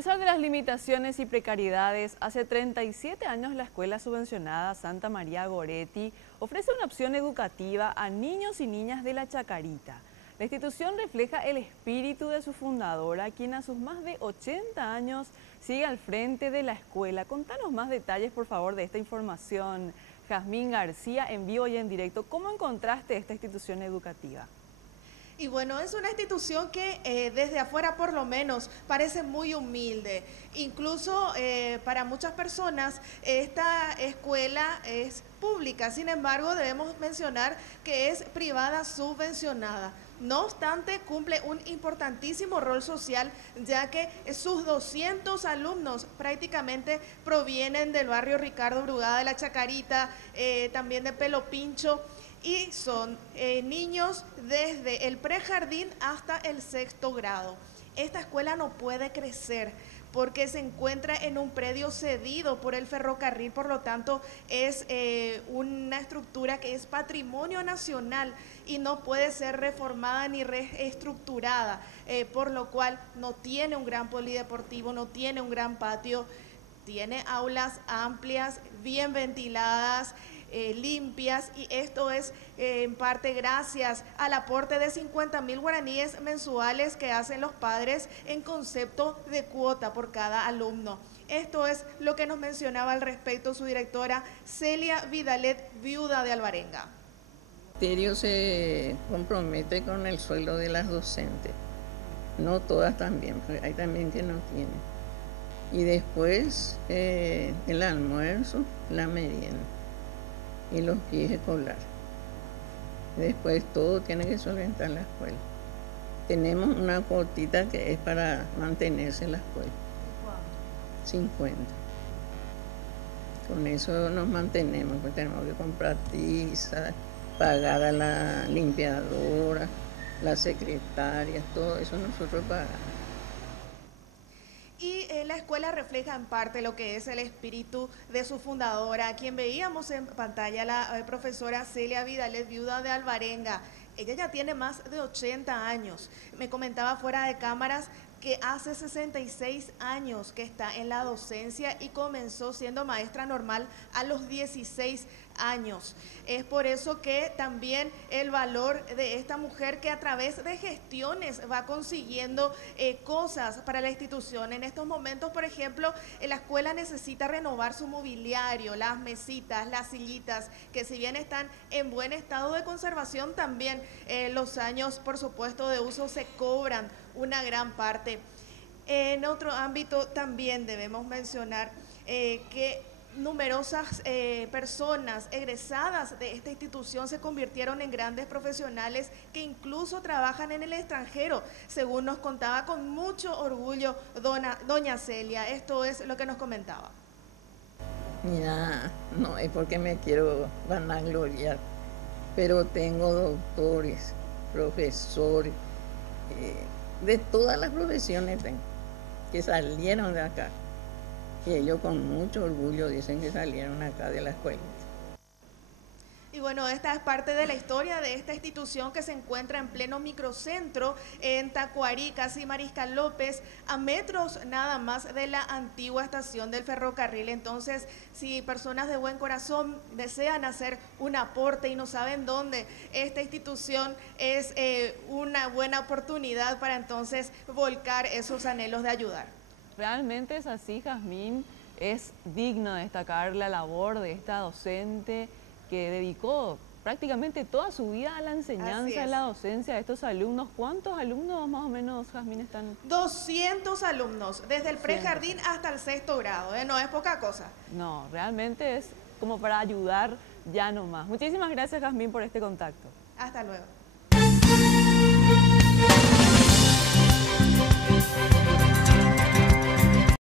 A pesar de las limitaciones y precariedades, hace 37 años la escuela subvencionada Santa María Goretti ofrece una opción educativa a niños y niñas de La Chacarita. La institución refleja el espíritu de su fundadora, quien a sus más de 80 años sigue al frente de la escuela. Contanos más detalles, por favor, de esta información. Jazmín García, en vivo y en directo. ¿Cómo encontraste esta institución educativa? Y bueno, es una institución que desde afuera por lo menos parece muy humilde. Incluso para muchas personas esta escuela es pública, sin embargo debemos mencionar que es privada subvencionada. No obstante, cumple un importantísimo rol social, ya que sus 200 alumnos prácticamente provienen del barrio Ricardo Brugada de La Chacarita, también de Pelo Pincho, y son niños desde el prejardín hasta el sexto grado. Esta escuela no puede crecer porque se encuentra en un predio cedido por el ferrocarril, por lo tanto es una estructura que es patrimonio nacional y no puede ser reformada ni reestructurada, por lo cual no tiene un gran polideportivo, no tiene un gran patio, tiene aulas amplias, bien ventiladas, limpias, y esto es en parte gracias al aporte de 50.000 guaraníes mensuales que hacen los padres en concepto de cuota por cada alumno. Esto es lo que nos mencionaba al respecto su directora Celia Vidalet, viuda de Alvarenga. El ministerio se compromete con el sueldo de las docentes, no todas también, porque hay también que no tienen. Y después el almuerzo, la merienda y los guías escolares. Después todo tiene que solventar la escuela. Tenemos una cuotita que es para mantenerse en la escuela. 50. Con eso nos mantenemos, porque tenemos que comprar tiza, pagar a la limpiadora, las secretarias, todo eso nosotros pagamos. Y la escuela refleja en parte lo que es el espíritu de su fundadora, a quien veíamos en pantalla, la profesora Celia Vidalet, viuda de Alvarenga. Ella ya tiene más de 80 años. Me comentaba fuera de cámaras que hace 66 años que está en la docencia y comenzó siendo maestra normal a los 16 años. Es por eso que también el valor de esta mujer, que a través de gestiones va consiguiendo cosas para la institución. En estos momentos, por ejemplo, la escuela necesita renovar su mobiliario, las mesitas, las sillitas, que si bien están en buen estado de conservación, también los años, por supuesto, de uso se cobran una gran parte. En otro ámbito también debemos mencionar que numerosas personas egresadas de esta institución se convirtieron en grandes profesionales que incluso trabajan en el extranjero, según nos contaba con mucho orgullo doña Celia. Esto es lo que nos comentaba. Mira, no es porque me quiero vanagloriar, pero tengo doctores, profesores, de todas las profesiones tengo, que salieron de acá. Y ellos con mucho orgullo dicen que salieron acá de la escuela. Y bueno, esta es parte de la historia de esta institución que se encuentra en pleno microcentro, en Tacuarí, casi Mariscal López, a metros nada más de la antigua estación del ferrocarril. Entonces, si personas de buen corazón desean hacer un aporte y no saben dónde, esta institución es una buena oportunidad para entonces volcar esos anhelos de ayudar. Realmente es así, Jazmín. Es digno destacar la labor de esta docente que dedicó prácticamente toda su vida a la enseñanza, a la docencia de estos alumnos. ¿Cuántos alumnos más o menos, Jazmín, están? 200 alumnos, desde el prejardín hasta el sexto grado, no es poca cosa. No, realmente es como para ayudar ya nomás. Muchísimas gracias, Jazmín, por este contacto. Hasta luego.